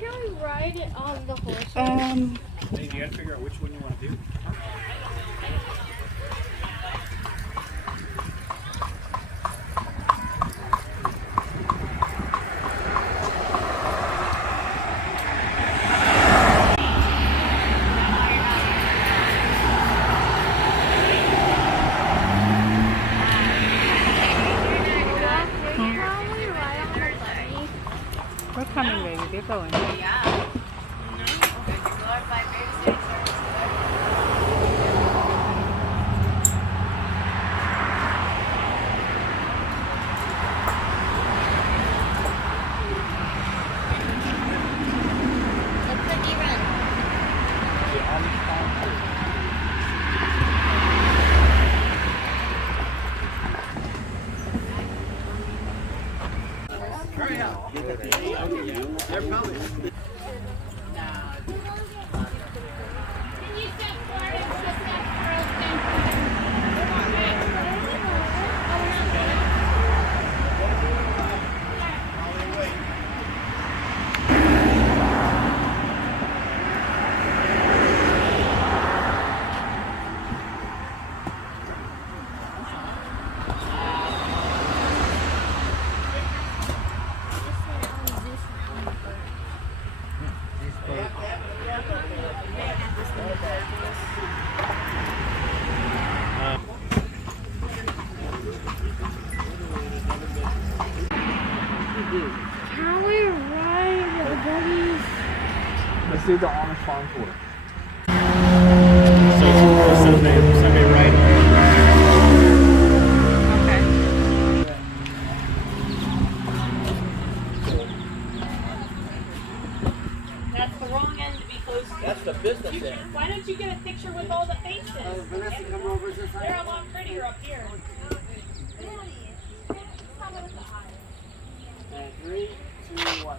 Can we ride it on the horse? Hey, you gotta figure out which one you want to do. We're coming, baby. We're going. Yeah. They're coming. Can we ride the buggies? Let's do the Amish farm tour. So it's Sunday right. That's the wrong end to be close to. That's the business end. Why don't you get a picture with all the faces? Vanessa, come over this side. They're a lot prettier up here. And 3, 2, 1.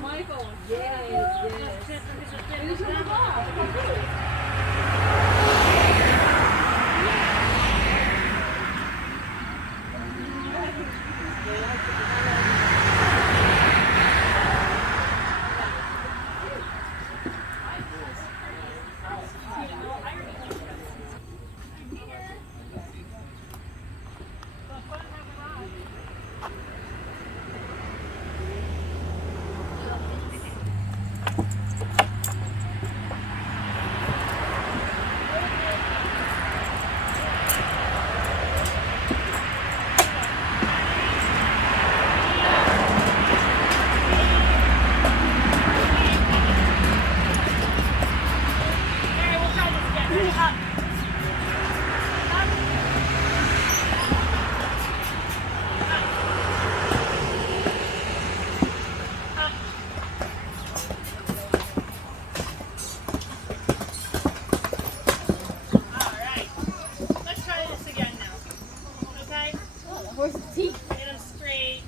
Michael, yes. Horse's teeth. Get them straight.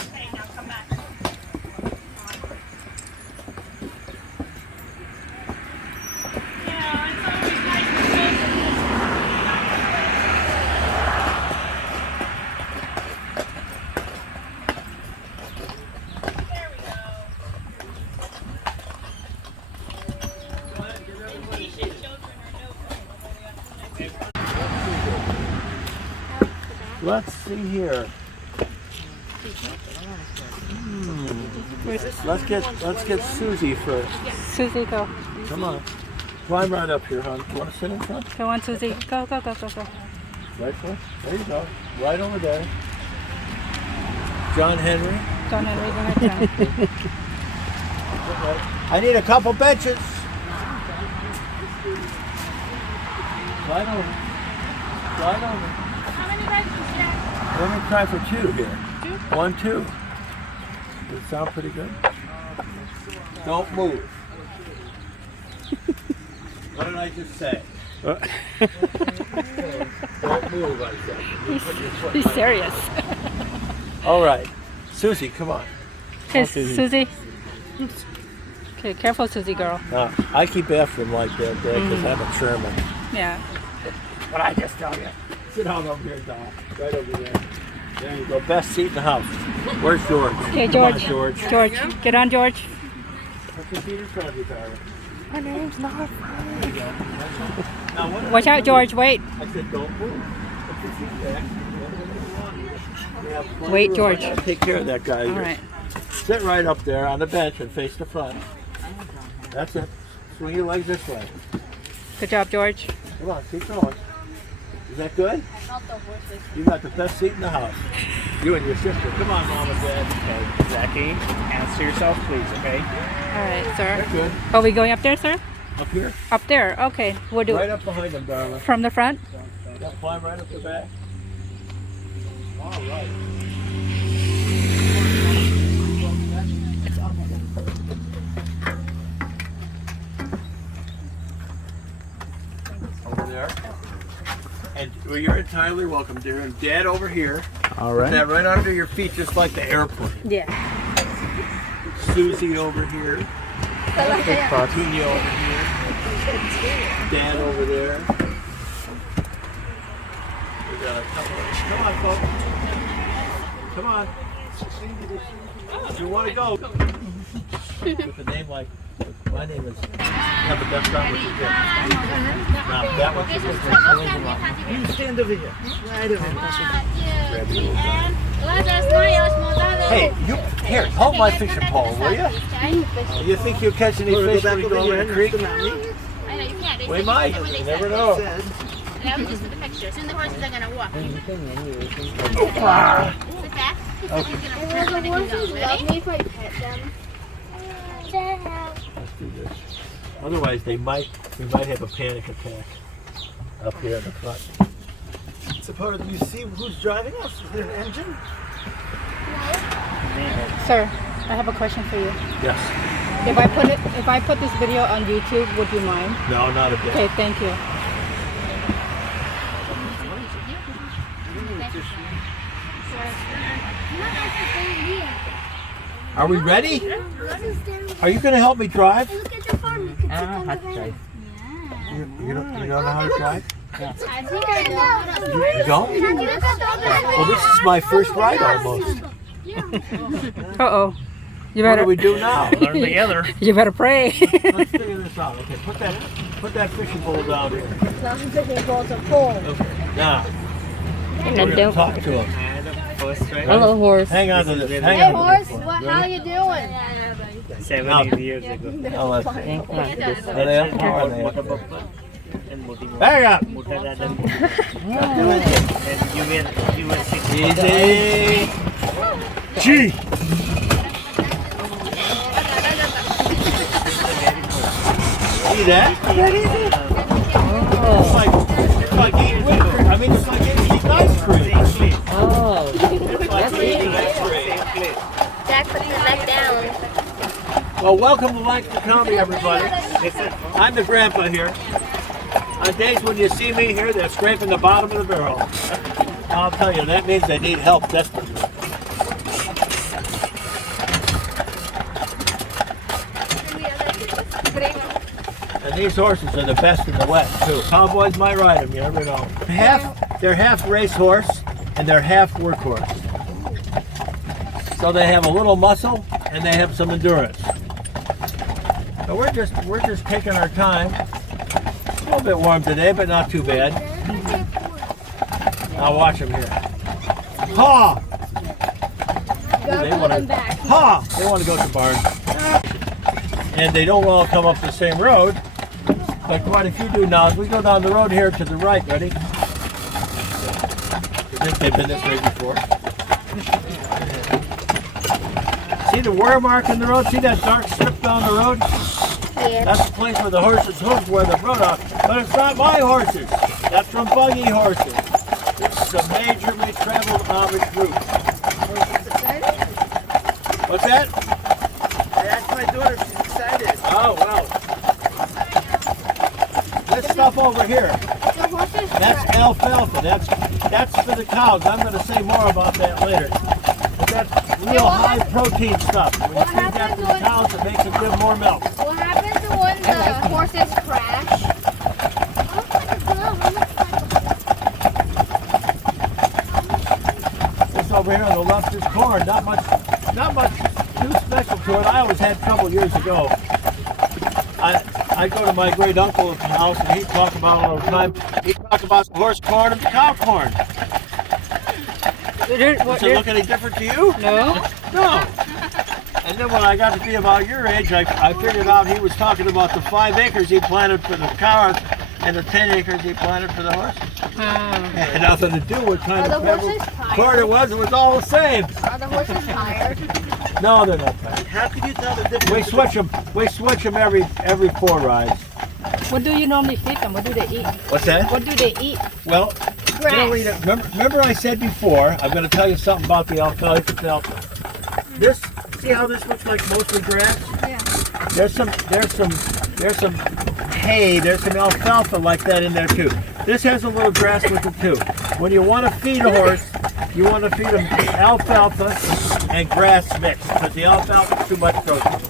Okay, now come back. Yeah, it's always nice to see There we go. Impatient children are no Let's see here. Let's get Susie first. Susie, go. Come on. Climb right up here, hon. You want to sit in front? Go on, Susie. Go, go, go, go, go. Right foot. There you go. Right over there. John Henry. John Henry, go ahead, John. I need a couple benches. Right over. Right over. How many benches, Jack? Let me try for 2 here. 1, 2. Does it sound pretty good? Don't move. What did I just say? Don't move, I said. He's serious. All right. Susie, come on. Okay, Susie. Okay, careful, Susie girl. I keep after them like that, Dad, because I'm a chairman. Yeah. But I just tell you, sit down over here, Doll. Right over there. There you go. Best seat in the house. Where's George? Okay, Come on, George. George. George, get on, George. Put your feet in front of you, darling. My name's not. There you go. Now, what Watch out, George. Wait. I said, don't move. Put your feet back. Wait, George. I'll take care of that guy All here. right. Sit right up there on the bench and face the front. That's it. Swing your legs this way. Good job, George. Come on, keep going. Is that good? You got the best seat in the house. You and your sister. Come on, Mom and Dad. Okay, Zachy, answer yourself, please, okay? All right, sir. They're good. Are we going up there, sir? Up here? Up there. Okay, we'll do Right it. up behind them, darling. From the front? Yeah, climb right up the back. All right. Over there. And well, you're entirely welcome, dear. And Dad over here. All Put that right under your feet, just like the airplane. Yeah. Susie over here. Petunia over here. Dad over there. We got a couple of, come on, folks. Come on. If you want to go. With a name like, my name is, yeah, but that's not what you get. Now, that one's You stand over here. Right over here. Hey, you, here, hold my fishing pole, will you? You think you'll catch any fish when you go over the creek? I know you can't. We might, you never know. That was just for the picture. Soon the horses are gonna walk. Sit back. He's gonna turn when it goes. Ready? Me if I pet them. Let's do this. Otherwise, we might have a panic attack up here in the front. Suppose you see who's driving us? Is there an engine? Sir, I have a question for you. Yes. If I put this video on YouTube, would you mind? No, not a bit. Okay, thank you. Are we ready? Are you going to help me drive? Look at the farm. You can sit on the van. You don't know how to drive? I think I know. You don't? Well, this is my first ride almost. Uh-oh. You What better do we do now? Learn together. You better pray. Let's figure this out. Okay, put that fishing pole down here. Not fishing poles are full. Okay, now we're going to talk to him. Hello, horse. Hang on to this. Hang Hey on to horse, this. how you doing? 70 years ago. Now let's see. Are they up? How are they up? Hang up! And you were 6. Easy. Gee! See that? It's like eating whipped cream. I mean, it's like eating ice cream. Oh. It's like eating ice cream. Jack, put your leg down. Well, welcome to Lancaster County, everybody. I'm the grandpa here. On days when you see me here, they're scraping the bottom of the barrel. I'll tell you, that means they need help desperately. And these horses are the best in the West, too. Cowboys might ride them, you never know. They're half racehorse and they're half workhorse. So they have a little muscle and they have some endurance. So we're just taking our time. A little bit warm today, but not too bad. Now watch them here. Ha! They want to ha! They want to go to the barn, and they don't all come up the same road. But quite a few do now. As we go down the road here to the right, ready? I think they've been this way before. See the wear mark in the road? See that dark strip down the road? Yeah. That's the place where the horses' hooves wear the road off. But it's not my horses. That's from Buggy horses. This is a majorly traveled Amish route. What's that? I asked my daughter if she's excited. Oh, well. This stuff over here, that's alfalfa. That's for the cows. I'm going to say more about that later. But that's real high protein stuff. When you feed that to the cows, it makes them give more milk. What happens when the horses crash? This over here on the left is corn. Not much too special to it. I always had trouble years ago. I go to my great uncle's house and he'd talk about all the time. He'd talk about the horse corn and the cow corn. Does it look any different to you? No. No. And then when I got to be about your age, I figured out he was talking about the 5 acres he planted for the cows and the 10 acres he planted for the horses. It had nothing to do with kind of corn it was all the same. Are the horses tired? No, they're not tired. How can you tell the difference? We switch them every 4 rides. What do you normally feed them? What do they eat? What's that? What do they eat? Well, they don't eat it. Remember I said before, I'm going to tell you something about the alfalfa. This, see how this looks like mostly grass? Yeah. There's some hay, there's some alfalfa like that in there too. This has a little grass with it too. When you want to feed a horse, you want to feed them alfalfa and grass mixed, because the alfalfa is too much protein.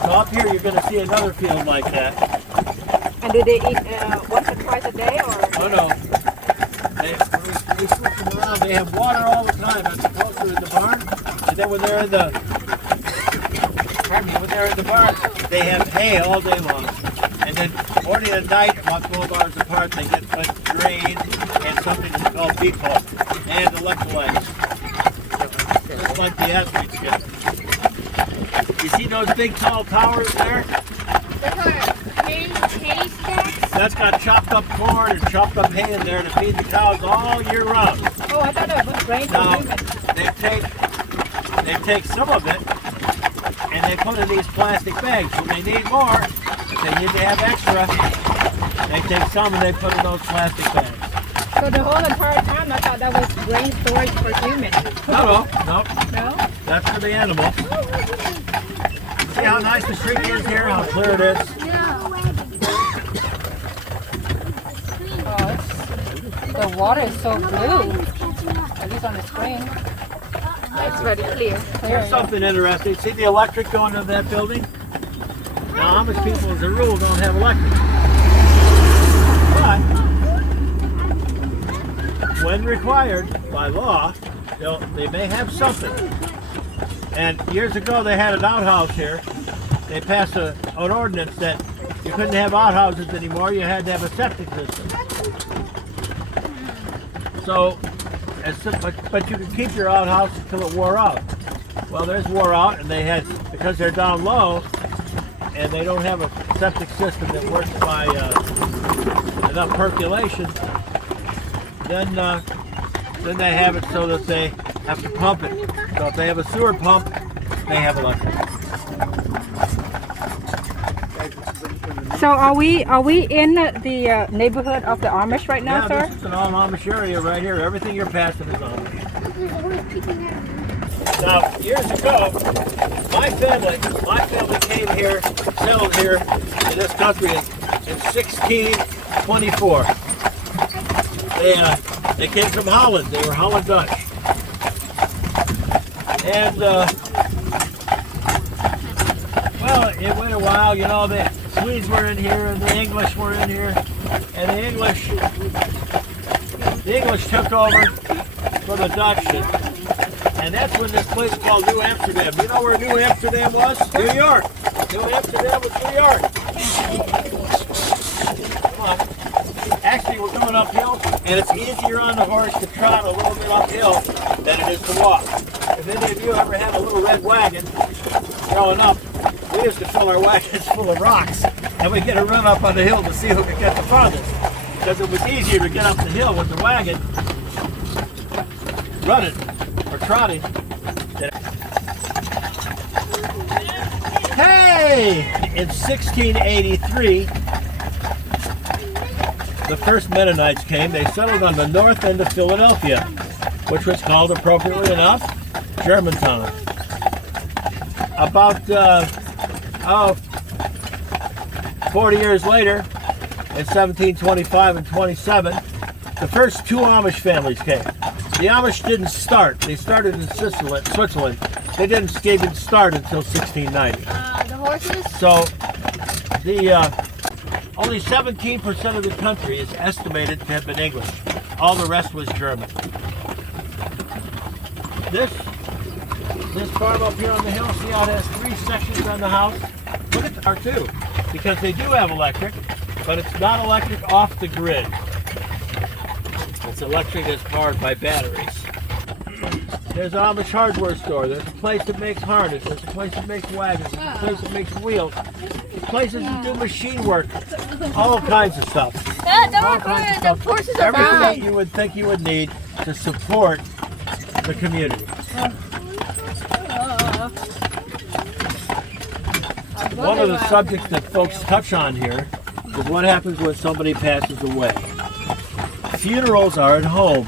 So up here you're going to see another field like that. And do they eat once or twice a day, or? Oh no. They switch them around. They have water all the time as opposed to in the barn. And then when they're in the barn, they have hay all day long. And then morning and night, about 12 hours apart, they get grain and something that's called decoy and electrolytes. Just like the athletes get. You see those big tall towers there? Hay stacks? That's got chopped up corn and chopped up hay in there to feed the cows all year round. Oh, I thought it was grain for Now, humans. they take some of it and they put in these plastic bags. When they need more, if they need to have extra, they take some and they put in those plastic bags. So the whole entire time I thought that was grain storage for humans. No. No? That's for the animals. See how nice the creek is here, how clear it is? The water is so blue, at least on the screen. It's very clear. Here's something interesting. See the electric going to that building? Now Amish people as a rule don't have electric. But when required by law, they may have something. And years ago they had an outhouse here. They passed an ordinance that you couldn't have outhouses anymore, you had to have a septic system. So, but you could keep your outhouse until it wore out. Well, theirs wore out, and they had, because they're down low, and they don't have a septic system that works by enough percolation, then they have it so that they have to pump it. So if they have a sewer pump, they have electric. So are we in the neighborhood of the Amish right now, sir? This is an all Amish area right here. Everything you're passing is Amish. Now, years ago, my family came here, settled here in this country in 1624. They came from Holland. They were Holland Dutch. And, well, it went a while, you know, the Swedes were in here and the English were in here. And the English took over from the Dutch. And that's when this place called New Amsterdam. You know where New Amsterdam was? New York. New Amsterdam was New York. Come on. Actually, we're coming uphill, and it's easier on the horse to trot a little bit uphill than it is to walk. If any of you ever had a little red wagon growing up, we used to fill our wagons full of rocks, and we'd get a run up on the hill to see who could get the farthest. Because it was easier to get up the hill with the wagon running or trotting. Hey! In 1683, the first Mennonites came. They settled on the north end of Philadelphia, which was called, appropriately enough, Germantown. About 40 years later, in 1725 and 27, the first two Amish families came. The Amish didn't start. They started in Switzerland. They didn't start until 1690. The horses? So the only 17% of the country is estimated to have been English. All the rest was German. This farm up here on the hill, see how it has 3 sections on the house? Look at our 2, because they do have electric, but it's not electric off the grid. It's electric that's powered by batteries. There's an Amish hardware store. There's a place that makes harness. There's a place that makes wagons. There's a place that makes wheels. There's places that do machine work. All kinds of stuff. All kinds of The stuff. horses are Everything that fine. you would think you would need to support the community. One of the subjects that folks touch on here is what happens when somebody passes away. Funerals are at home.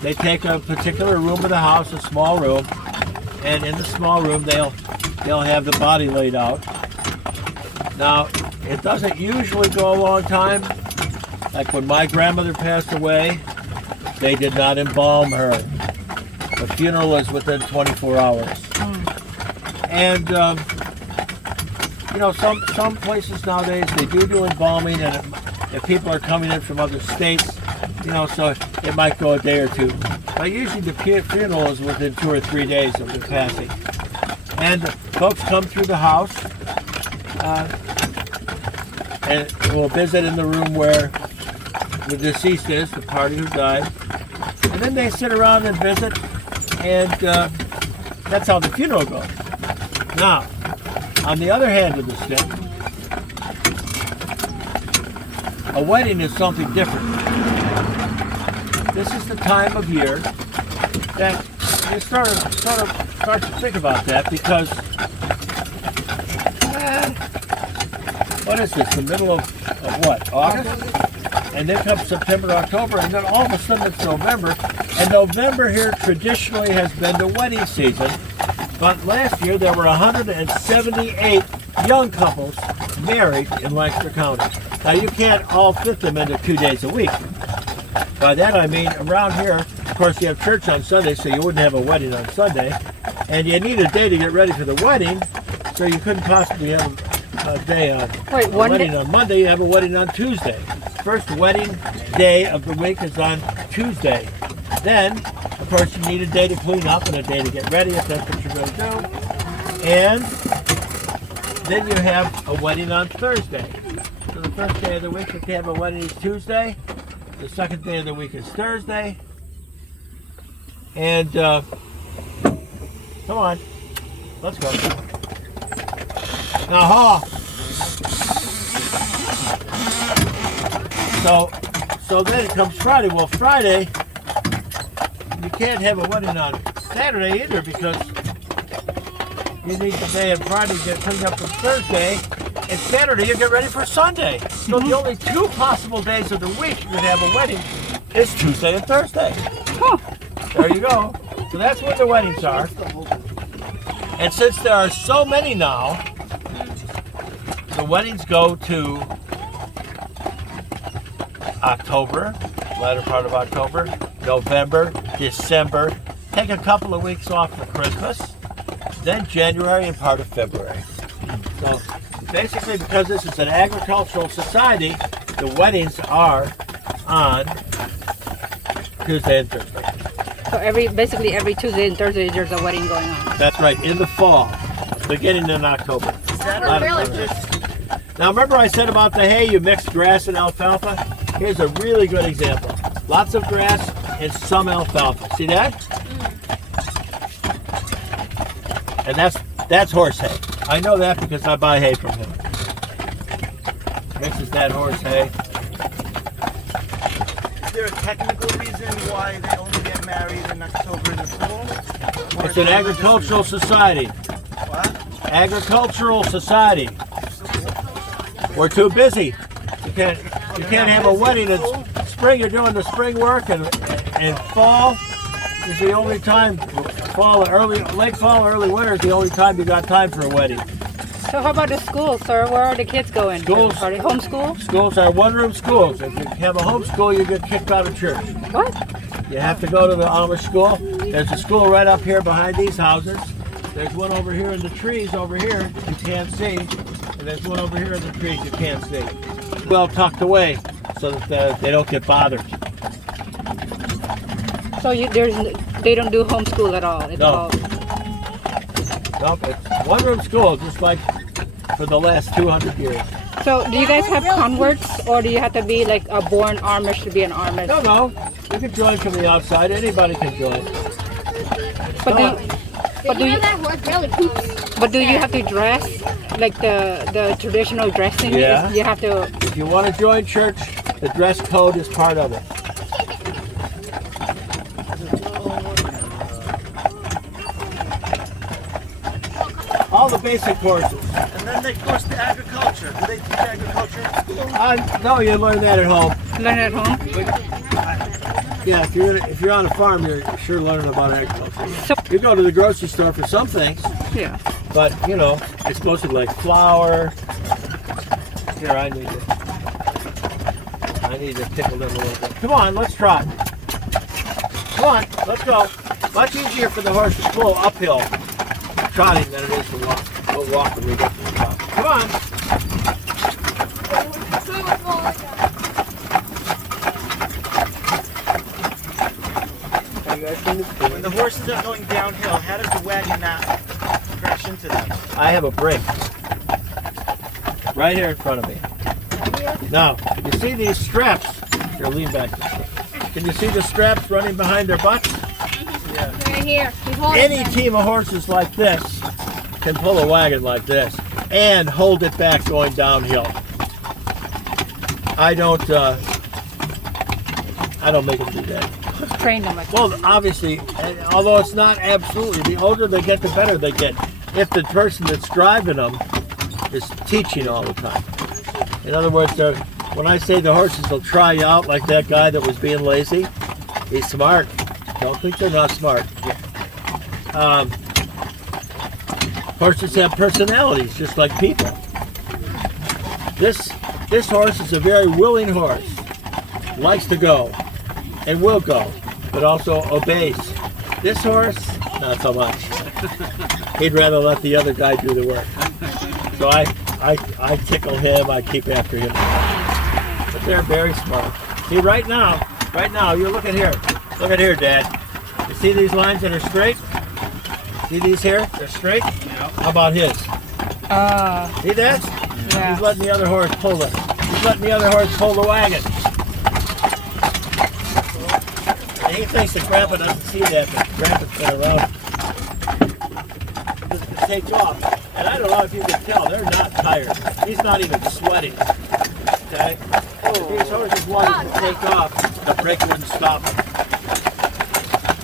They take a particular room of the house, a small room, and in the small room they'll have the body laid out. Now, it doesn't usually go a long time. Like when my grandmother passed away, they did not embalm her. The funeral was within 24 hours. And you know, some places nowadays they do embalming, and if people are coming in from other states, you know, so it might go a day or 2. But usually the funeral is within 2 or 3 days of the passing. And folks come through the house and will visit in the room where the deceased is, the party who died. And then they sit around and visit, and that's how the funeral goes. Now, on the other hand of the stick, a wedding is something different. This is the time of year that you start to think about that, because what is this? The middle of what? August? And then comes September, October, and then all of a sudden it's November. And November here traditionally has been the wedding season. But last year there were 178 young couples married in Lancaster County. Now you can't all fit them into 2 days a week. By that I mean around here, of course you have church on Sunday, so you wouldn't have a wedding on Sunday. And you need a day to get ready for the wedding, so you couldn't possibly have a day on a wedding on Monday. You have a wedding on Tuesday. First wedding day of the week is on Tuesday. Then, of course, you need a day to clean up and a day to get ready if that's what you're going to do. And then you have a wedding on Thursday. So the first day of the week, if you have a wedding, is Tuesday. The second day of the week is Thursday. And, come on, let's go. Now, so then it comes Friday. Well, Friday, you can't have a wedding on Saturday either, because you need the day of Friday to get cleaned up for Thursday, and Saturday you get ready for Sunday. So the only 2 possible days of the week you could have a wedding is Tuesday and Thursday. There you go. So that's when the weddings are. And since there are so many now, the weddings go to October, latter part of October, November, December, take a couple of weeks off for Christmas, then January and part of February. So basically, because this is an agricultural society, the weddings are on Tuesday and Thursday. So basically every Tuesday and Thursday there's a wedding going on. That's right, in the fall, beginning in October. Now remember I said about the hay, you mix grass and alfalfa? Here's a really good example. Lots of grass and some alfalfa. See that? And that's horse hay. I know that because I buy hay from him. Mixes that horse hay. Is there a technical reason why they only get married in October in the fall? It's an agricultural society. What? Agricultural society. We're too busy. You can't have a wedding in spring. You're doing the spring work, and fall is the only time. Late fall, early winter is the only time you got time for a wedding. So how about the schools, sir? Where are the kids going? Schools. Are they homeschooled? Schools are one-room schools. If you have a homeschool, you get kicked out of church. What? You have to go to the Amish school. There's a school right up here behind these houses. There's one over here in the trees over here you can't see. And there's one over here in the trees you can't see. Well tucked away so that they don't get bothered. So they don't do homeschool at all? It's No. all... Nope, it's one-room school, just like for the last 200 years. So do you guys have converts, or do you have to be like a born Amish to be an Amish? No. You can join from the outside. Anybody can join. But Did you know that horse really poops? do you have to dress like the traditional dressing? Yeah. You have to. If you want to join church, the dress code is part of it. All the basic courses. And then they course to agriculture. Do they teach agriculture in school? No, you learn that at home. Learn at home. Yeah, if you're on a farm, you're sure learning about agriculture. So, You go to the grocery store for some things, yeah. but you know, it's mostly like flour. Here, I need to tickle them a little bit. Come on, let's trot. Come on, let's go. Much easier for the horse to pull uphill trotting than it is to walk. We'll walk when we get to the top. Come on. When the horses are going downhill, how does the wagon not crash into them? I have a brake right here in front of me. Now, you see these straps? Here, lean back. Can you see the straps running behind their butts? Right here. He's holding Any them. team of horses like this can pull a wagon like this and hold it back going downhill. I don't make them do that. Just train them like Well, obviously, although it's not absolutely, the older they get, the better they get. If the person that's driving them is teaching all the time. In other words, when I say the horses will try you out like that guy that was being lazy, he's smart. Don't think they're not smart. Horses have personalities, just like people. This horse is a very willing horse. Likes to go, and will go, but also obeys. This horse, not so much. He'd rather let the other guy do the work. So I tickle him, I keep after him. But they're very smart. See, right now, you look at here. Look at here, Dad. You see these lines that are straight? See these here? They're straight? Yeah. How about his? See that? yeah. He's letting the other horse pull it. He's letting the other horse pull the wagon. And he thinks that Grandpa doesn't see that, but Grandpa's been around to take off. And I don't know if you can tell, they're not tired. He's not even sweating. Okay? If these horses wanted to take off, the brake wouldn't stop them.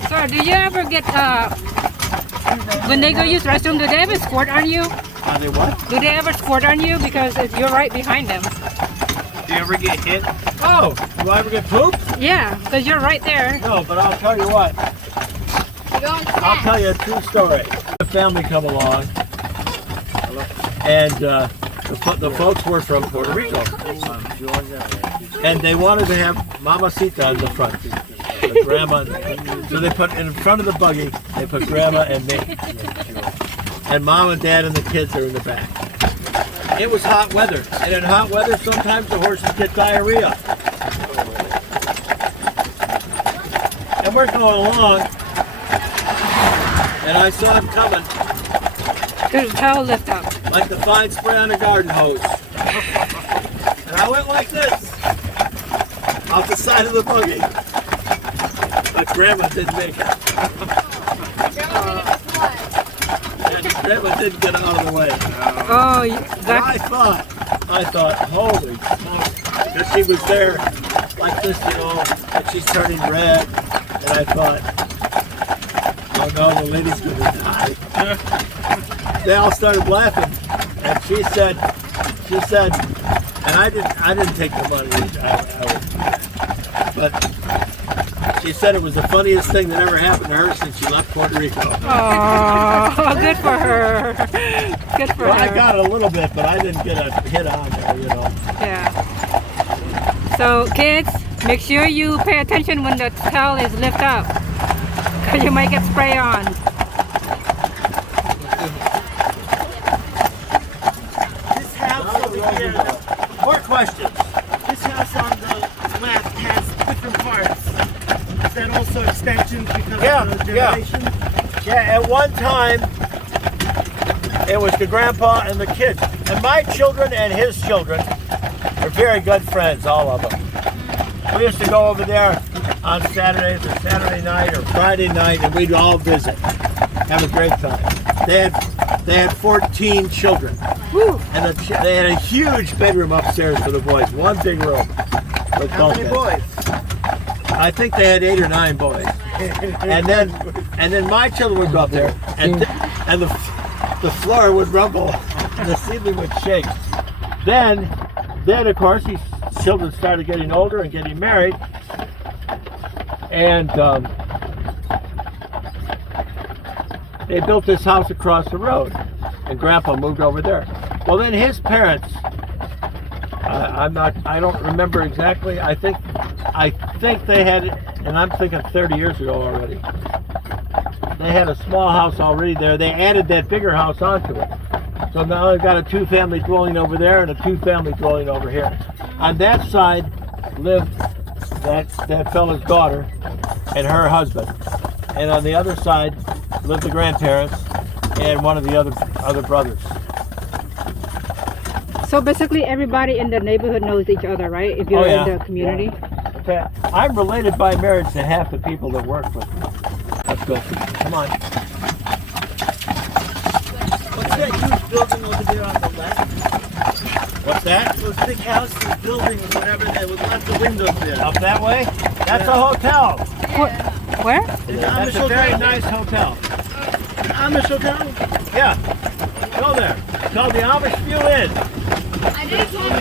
So do you ever get when they go use restroom? Do they ever squirt on you? Are they what? Do they ever squirt on you because you're right behind them? Do you ever get hit? Oh, do I ever get pooped? Yeah, because you're right there. No, but I'll tell you what. You're going I'll fast. tell you a true story. The family come along, and the folks were from Puerto Rico, and they wanted to have Mamacita in the front, the grandma. So they put in front of the buggy. They put Grandma and me, and Mom and Dad and the kids are in the back. It was hot weather, and in hot weather, sometimes the horses get diarrhea. And we're going along, and I saw him coming, There's a towel lift up. like the fine spray on a garden hose. And I went like this, off the side of the buggy. But Grandma didn't make it. Grandma didn't get out of the way. Oh, And that, I thought, holy smokes. Because she was there like this, you know, and she's turning red. And I thought, oh no, the lady's going to die. They all started laughing. And she said, and I didn't take the money. But she said it was the funniest thing that ever happened to her since she left Puerto Rico. oh, good for her. Good for Well, her. I got it a little bit, but I didn't get a hit on there, you know. Yeah. So kids, Make sure you pay attention when the tail is lifted up, because you might get spray on. This house over here, More questions? this house on the left has different parts. Is that also extensions because Yeah, of the yeah. generation? Yeah, at one time, it was the grandpa and the kids. And my children and his children are very good friends, all of them. We used to go over there on Saturdays or Saturday night or Friday night, and we'd all visit. Have a great time. They had 14 children. Woo. And they had a huge bedroom upstairs for the boys. One big room. With How bunk many beds. boys? I think they had 8 or 9 boys. And then my children would go up there, and the floor would rumble, and the ceiling would shake. Then of course, these children started getting older and getting married, and they built this house across the road, and Grandpa moved over there. Well, then his parents, I don't remember exactly. I think they had, and I'm thinking 30 years ago already. They had a small house already there. They added that bigger house onto it. So now they've got a 2-family dwelling over there and a 2-family dwelling over here. On that side lived that fellow's daughter and her husband. And on the other side lived the grandparents and one of the other brothers. So basically everybody in the neighborhood knows each other, right? If you're in the community. Yeah. Okay. I'm related by marriage to half the people that work with me. Let's go. Come on. What's that huge building over there on the left? What's that? Those big houses, buildings, whatever, there with lots of windows there. Up that way? That's a hotel. Where? That's a very nice hotel. Amish hotel? Yeah. Go there. It's called the Amish View Inn. I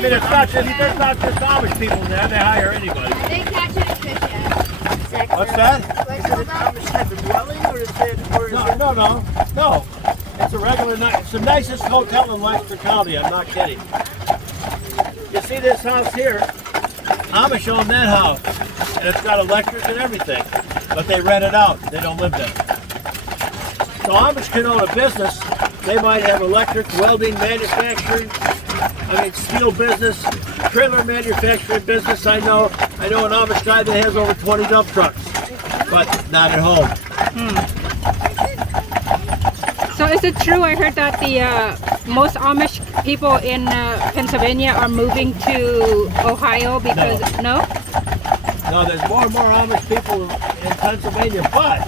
didn't catch I mean, it's not just Amish people there. They hire anybody. I didn't catch any fish yet. What's that? What's Is it an Amish type of dwelling, or is it, No. It's a regular night. It's the nicest hotel in Lancaster County. I'm not kidding. You see this house here? Amish own that house, and it's got electric and everything. But they rent it out. They don't live there. So Amish can own a business. They might have electric, welding, manufacturing, steel business, trailer manufacturing business. I know an Amish guy that has over 20 dump trucks, but not at home. So is it true? I heard that the most Amish people in Pennsylvania are moving to Ohio because no? No, there's more and more Amish people in Pennsylvania, but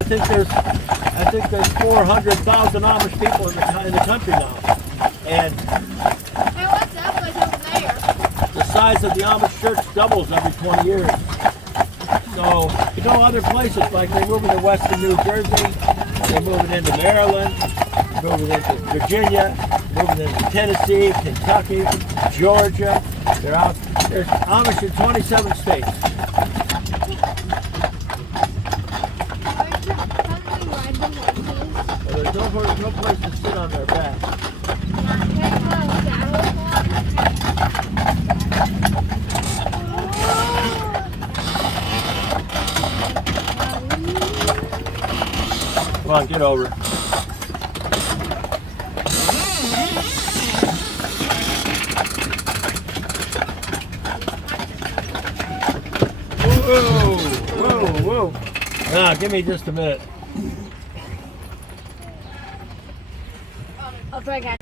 I think there's 400,000 Amish people in the country now, and Hey, what's that place over there? the size of the Amish church doubles every 20 years. So you go other places, like they're moving to western New Jersey, they're moving into Maryland, moving into Virginia, moving into Tennessee, Kentucky, Georgia. They're out. There's Amish in 27 states. Well, there's no place to sit on their back. Come on, get over it. Whoa. Now, give me just a minute.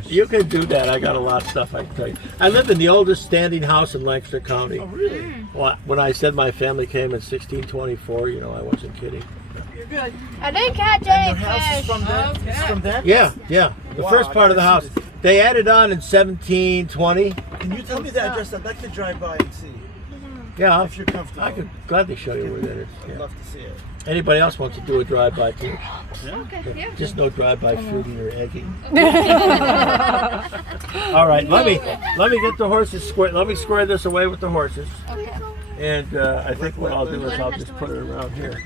You can do that. I got a lot of stuff I can tell you. I lived in the oldest standing house in Lancaster County. Oh, really? Well, when I said my family came in 1624, I wasn't kidding. You're good. I didn't catch Your any house is fish. from that? It's from that? Yeah. The Wow, first part of the I house. gotta see They added on in 1720. Can you tell me the address? I'd like to drive by and see. Yeah, If you're comfortable. I could gladly show you where that is. I'd Yeah. love to see it. Anybody else wants to do a drive-by too? Okay, yeah. Just no drive-by fruiting or egging. All right, let me get the horses square. Let me square this away with the horses. Okay. And I think what I'll do is I'll just put it around here.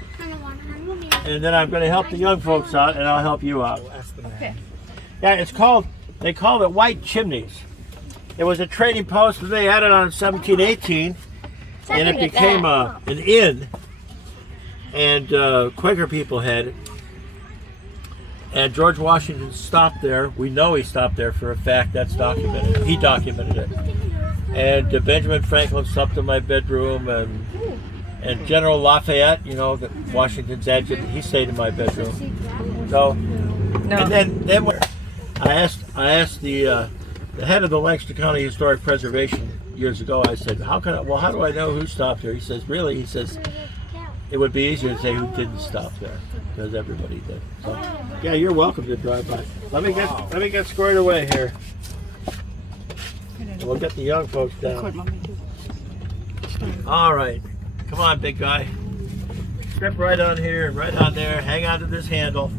And then I'm going to help the young folks out, and I'll help you out. We'll ask the man. Okay. Yeah, they called it White Chimneys. It was a trading post that they added on in 1718, and it became an inn, and Quaker people had it. And George Washington stopped there. We know he stopped there for a fact. That's documented. He documented it. And Benjamin Franklin slept in my bedroom, and General Lafayette, you know, Washington's adjutant, he stayed in my bedroom. So, No. and then I asked the head of the Lancaster County Historic Preservation years ago. I said, how do I know who stopped there? He says, really? He says, it would be easier to say who didn't stop there, because everybody did. So, yeah, you're welcome to drive by. Let me get squared away here. We'll get the young folks down. All right, come on, big guy. Step right on here and right on there. Hang on to this handle.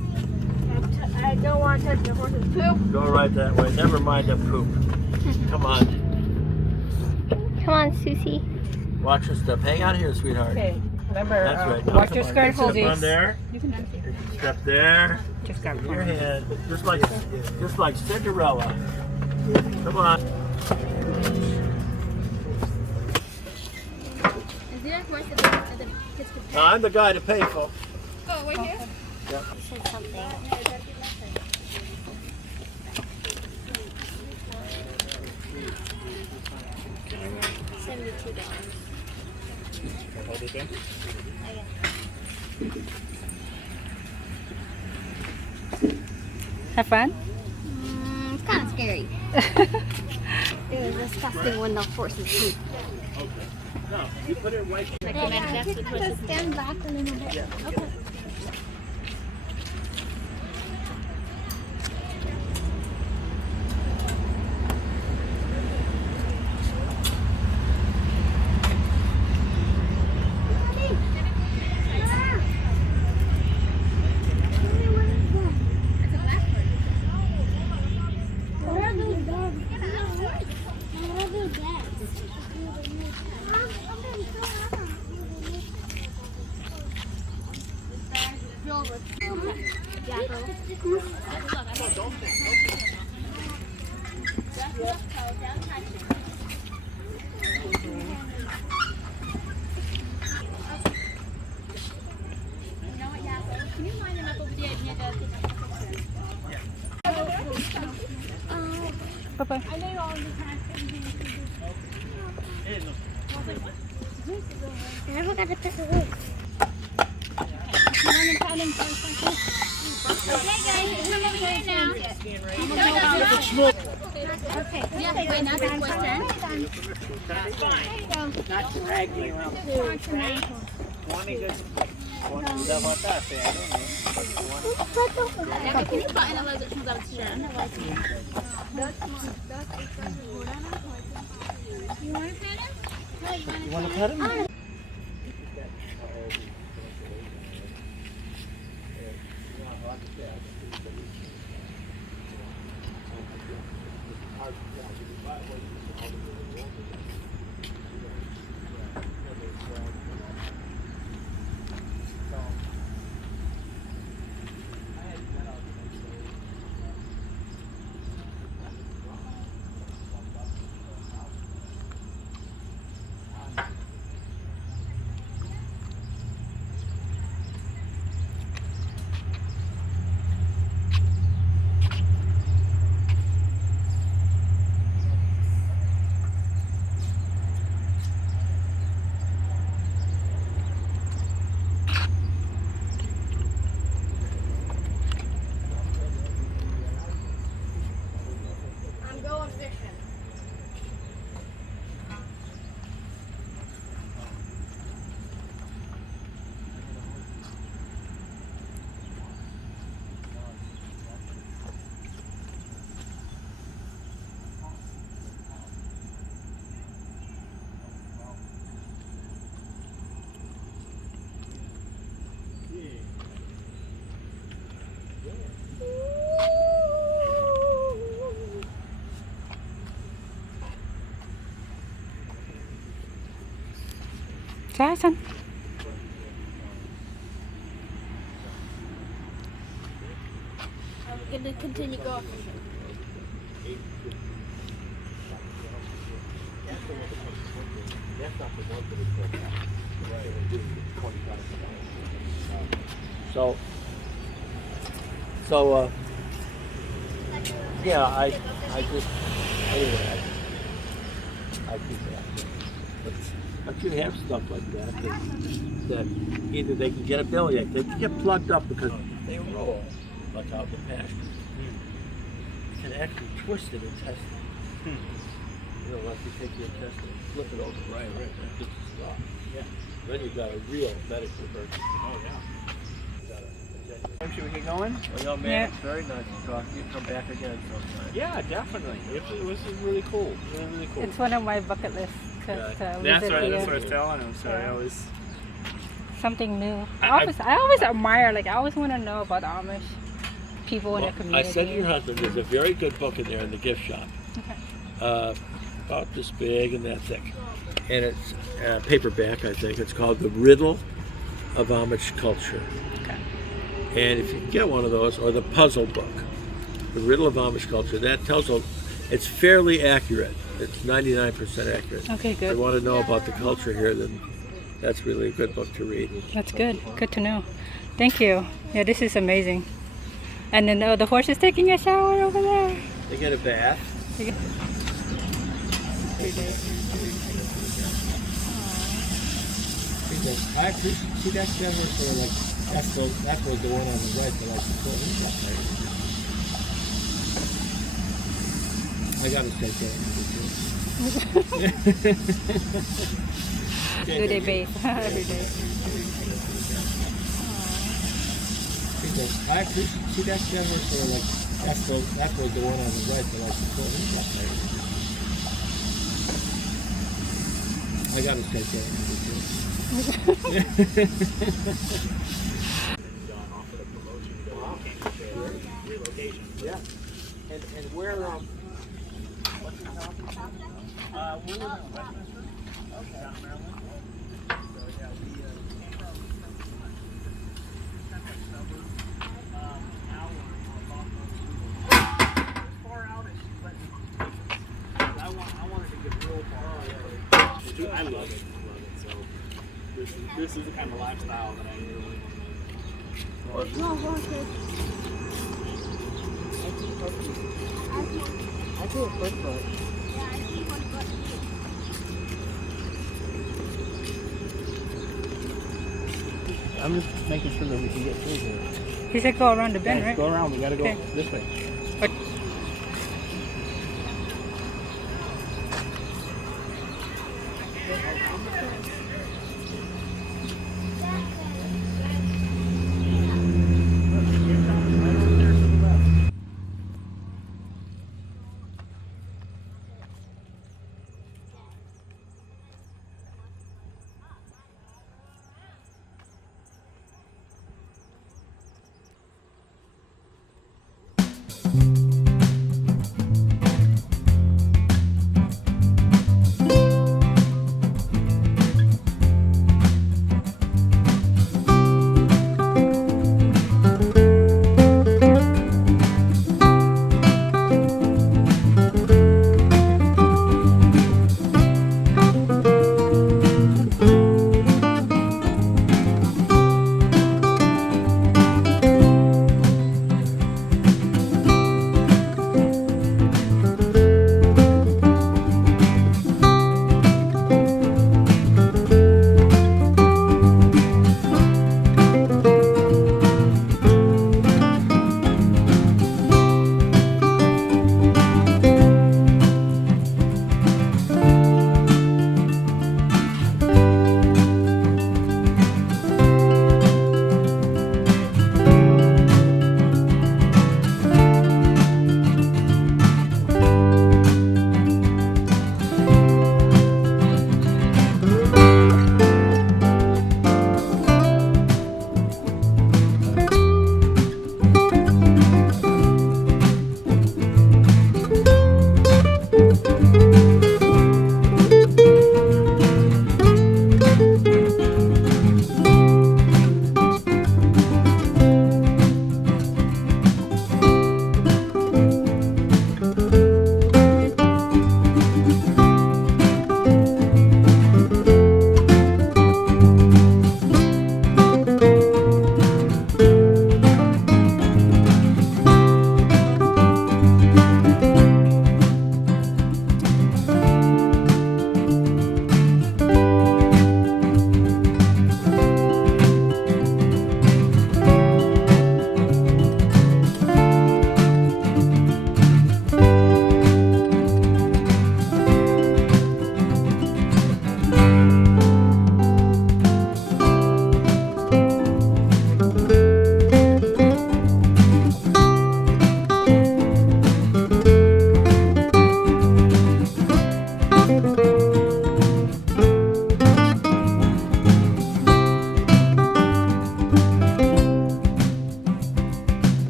I don't want to touch the horse's poop. Go right that way. Never mind the poop. Come on. Come on, Susie. Watch your step. Hang on here, sweetheart. Okay, remember, That's right. Now, watch come your on. skirt Step holdings. on there. You can Step there. just grab Your one. hand, just like Cinderella. Come on. Is there a horse at the kids could Now, I'm the guy to pay, folks. Oh, right here? Said something. $72. Have fun? It's kind of scary. It was disgusting when the horses poop. No, you put it right here. Stand back a little bit. Okay. Bye-bye. I never got to pick a rope. Okay, guys, come over here now. Okay, yeah, wait, now it's boy's turn. Not drag me around. Want me to stuff like that, say, I don't know. Yeah, can you button a little bit from the shirt? You want to pet him? You want to pet him? I'm going fishing. Jason. I'm going to continue going. that's not the one for the truck. Right. They do 25. So, yeah, I just, anyway, I keep that. But you have stuff like that either they can get a bellyache, they can get plugged up because they roll, like out in the pasture. You can actually twist it and test it. You know, like you take your intestine and flip it over. Right. And get the stuff. Yeah. Then you've got a real medical emergency. Oh, yeah. Should we get going? Well, young man, Yeah. it's very nice to talk to you. Come back again sometime. Yeah, definitely. This is really cool. Really cool. It's one of my bucket lists to That's visit right. That's what I here. was telling him. So I always. Something new. I- I always admire, like, I always want to know about the Amish people in the I community. said to your husband, there's a very good book in there in the gift shop. About this big and that thick. And it's paperback, I think. It's called The Riddle of Amish Culture. Okay. And if you can get one of those, or the puzzle book, The Riddle of Amish Culture, that tells them, it's fairly accurate. It's 99% accurate. Okay, If you good. want to know about the culture here, then that's really a good book to read. That's good. Good to know. Thank you. Yeah, this is amazing. And then the horse is taking a shower over there. They get a bath. I appreciate, see that's generous for like, that was the one on the right, but I gotta say that. Do they bathe every day? I appreciate, see that's generous for like, that was the one on the right, but I gotta say that. Yeah. And where what's the town? We live in Westminster, down in Maryland. So yeah, we came from suburb. Now we're off far out-ish, but I wanted to get real far out. I love it. So this is the kind of lifestyle that I really want to No horses. I do a foot. Yeah, I see one foot. I'm just making sure that we can get through here. He said go around the bend, Yeah, right? go around. We got to go Okay. this way.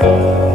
Bye.